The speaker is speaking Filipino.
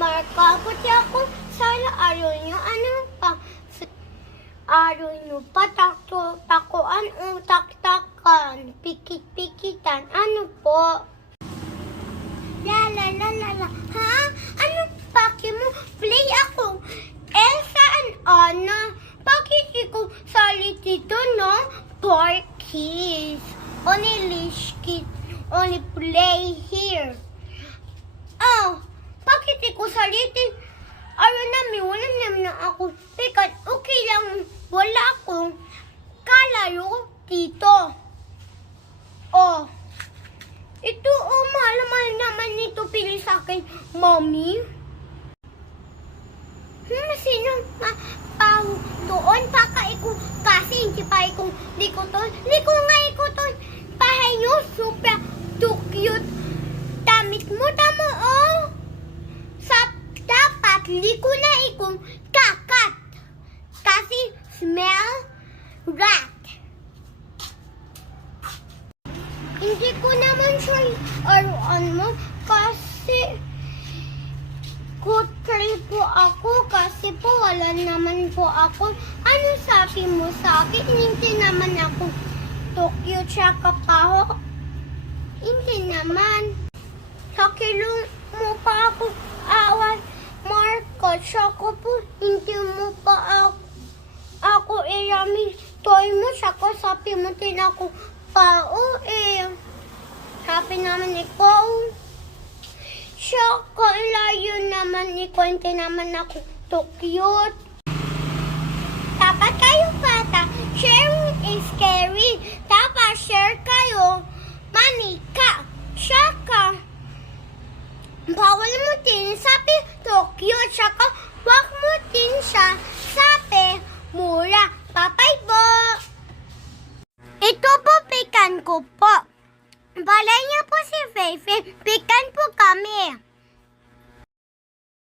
Marka, puti ako sa araw nyo. Ano pa? Araw nyo pa, takuan, utak-takan, pikit-pikitan. Ano po? La la la la la. Ha? Ano paki mo? Play ako. Elsa and Anna. Bakit ko salit dito, no? Porkies. Only leash kit. Only play here. Oh, bakit ko salitin? Araw namin, wala naman na ako. Teka, okay lang. Wala akong kalaro dito. Oh. Ito, mahal naman nito pili sa akin, mommy. Sino doon? Baka iko, kasi hindi pa ikong likoton. Liko nga ikoton. Bahay nyo, super cute. Damit mo, tamo, oh. Dapat liko na ikong kakat. Kasi smell rat. Hindi ko naman sure aruan mo kasi good girl po ako kasi po wala naman po ako. Ano sabi mo sa akin? Hindi naman ako Tokyo tsaka paho. Hindi naman. Sa kilong mo pa ako awan. Marco, tsaka po hindi mo pa ako irami toy mo. Tsaka sabi mo din ako pao sabi naman ikaw. Tsaka layo naman ikaw, hindi naman ako cute. Dapat kayo bata, sharing is scary. Dapat share kayo, manika. Tsaka bawal mo din sabi cute. Tsaka wag mo din siya sabi mura. Bye-bye po. Ito po, pikan ko po. Balay niya po si Feifei. Pikan po kami.